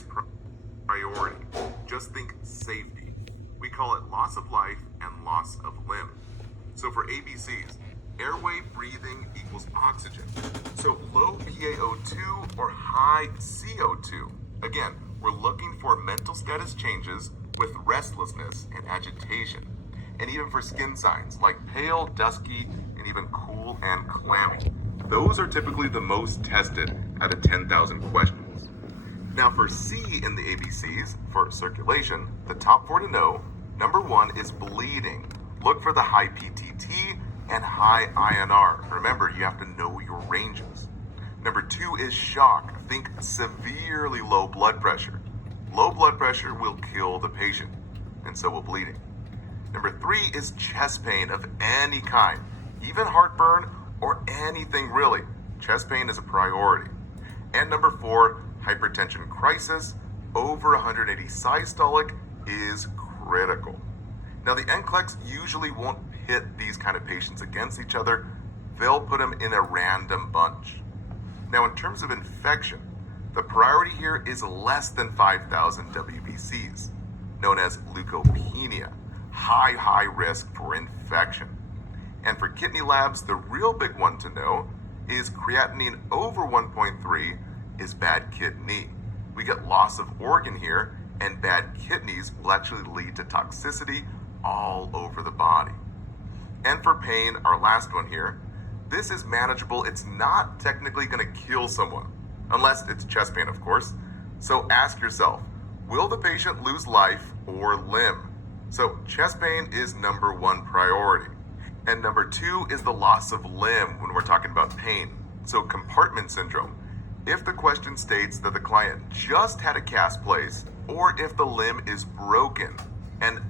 highest priority. Just think safety. We call it loss of life and loss of limb. So for ABCs, airway breathing equals oxygen. So low PaO2 or high CO2. Again, we're looking for mental status changes with restlessness and agitation. And even for skin signs like pale, dusky, and even cool and clammy. Those are typically the most tested out of 10,000 questions. Now for C in the ABCs, for circulation, the top 4 to know, number 1 is bleeding. Look for the high PTT and high INR. Remember, you have to know your ranges. Number 2 is shock. Think severely low blood pressure. Low blood pressure will kill the patient, and so will bleeding. Number 3 is chest pain of any kind, even heartburn or anything really. Chest pain is a priority. And number 4, hypertension crisis over 180 systolic is critical. Now the Nclex usually won't pit these kind of patients against each other. They'll put them in a random bunch. Now in terms of infection, the priority here is less than 5,000 WBCs, known as leukopenia, high risk for infection. And for kidney labs, the real big one to know is creatinine over 1.3 is bad kidney. We get loss of organ here, and bad kidneys will actually lead to toxicity all over the body. And for pain, our last one here, this is manageable. It's not technically going to kill someone, unless it's chest pain, of course. So ask yourself, will the patient lose life or limb? So chest pain is number 1 priority. And number 2 is the loss of limb when we're talking about pain. So compartment syndrome. If the question states that the client just had a cast placed, or if the limb is broken, and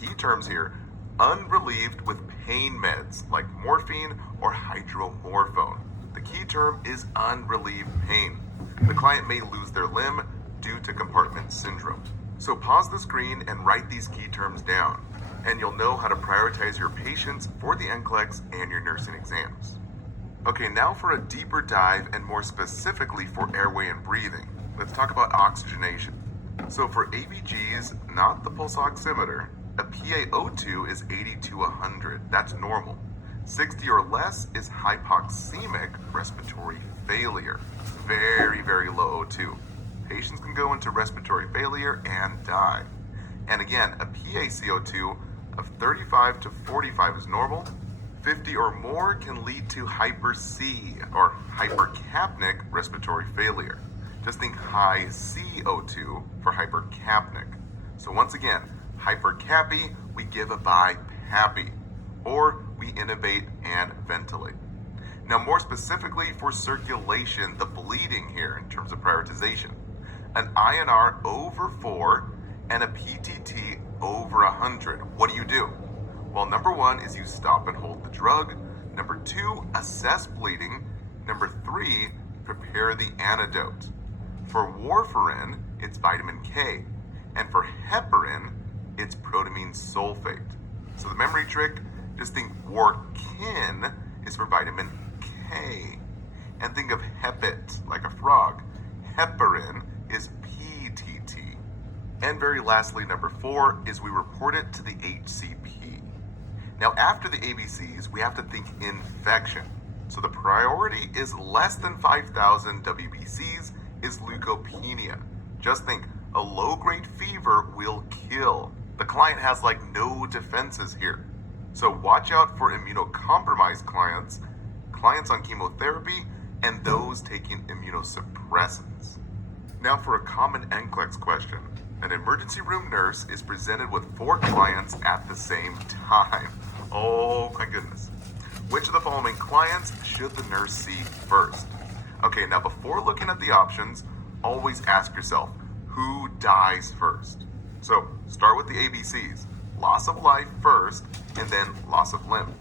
key terms here, unrelieved with pain meds like morphine or hydromorphone. The key term is unrelieved pain. The client may lose their limb due to compartment syndrome. So pause the screen and write these key terms down, and you'll know how to prioritize your patients for the Nclex and your nursing exams. Okay, now for a deeper dive and more specifically for airway and breathing, let's talk about oxygenation. So for ABGs, not the pulse oximeter, a PaO2 is 80 to 100. That's normal. 60 or less is hypoxemic respiratory failure. Very low O2. Patients can go into respiratory failure and die. And again, a PaCO2 of 35 to 45 is normal. 50 or more can lead to hyper-C or hypercapnic respiratory failure. Just think high CO2 for hypercapnic. So once again, hypercappy, we give a BiPAPy, or we intubate and ventilate. Now more specifically for circulation, the bleeding here in terms of prioritization, an INR over 4 and a PTT over 100. What do? Well, number 1 is you stop and hold the drug. Number 2, assess bleeding. Number 3, prepare the antidote. For warfarin, it's vitamin K. And for heparin, it's protamine sulfate. So the memory trick, just think Warkin is for vitamin K. And think of hepit, like a frog. Heparin is PTT. And very lastly, number 4 is we report it to the HCP. Now after the ABCs, we have to think infection. So the priority is less than 5,000 WBCs is leukopenia. Just think, a low-grade fever will kill. The client has like no defenses here. So watch out for immunocompromised clients, clients on chemotherapy, and those taking immunosuppressants. Now for a common Nclex question. An emergency room nurse is presented with 4 clients at the same time. Oh my goodness. Which of the following clients should the nurse see first? Okay, now before looking at the options, always ask yourself, who dies first? So start with the ABCs. Loss of life first, and then loss of limb.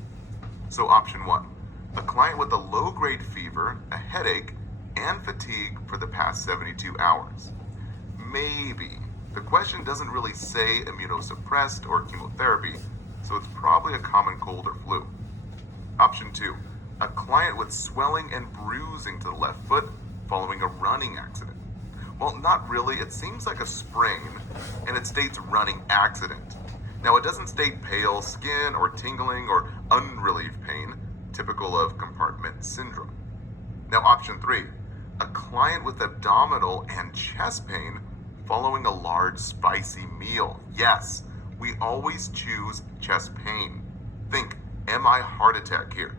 So option 1, a client with a low-grade fever, a headache, and fatigue for the past 72 hours. Maybe. The question doesn't really say immunosuppressed or chemotherapy, so it's probably a common cold or flu. Option 2, a client with swelling and bruising to the left foot following a running accident. Well, not really. It seems like a sprain, and it states running accident. Now, it doesn't state pale skin or tingling or unrelieved pain, typical of compartment syndrome. Now, option 3, a client with abdominal and chest pain following a large spicy meal. Yes, we always choose chest pain. Think, am I heart attack here?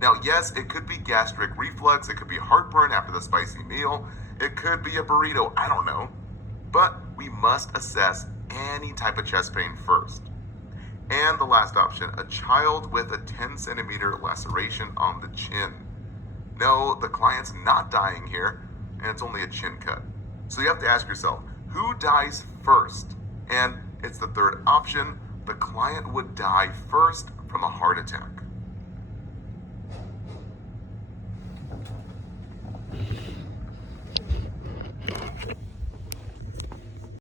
Now, yes, it could be gastric reflux, it could be heartburn after the spicy meal, it could be a burrito, I don't know. But we must assess any type of chest pain first. And the last option, a child with a 10 centimeter laceration on the chin. No, the client's not dying here, and it's only a chin cut. So you have to ask yourself, who dies first? And it's the third option, the client would die first from a heart attack.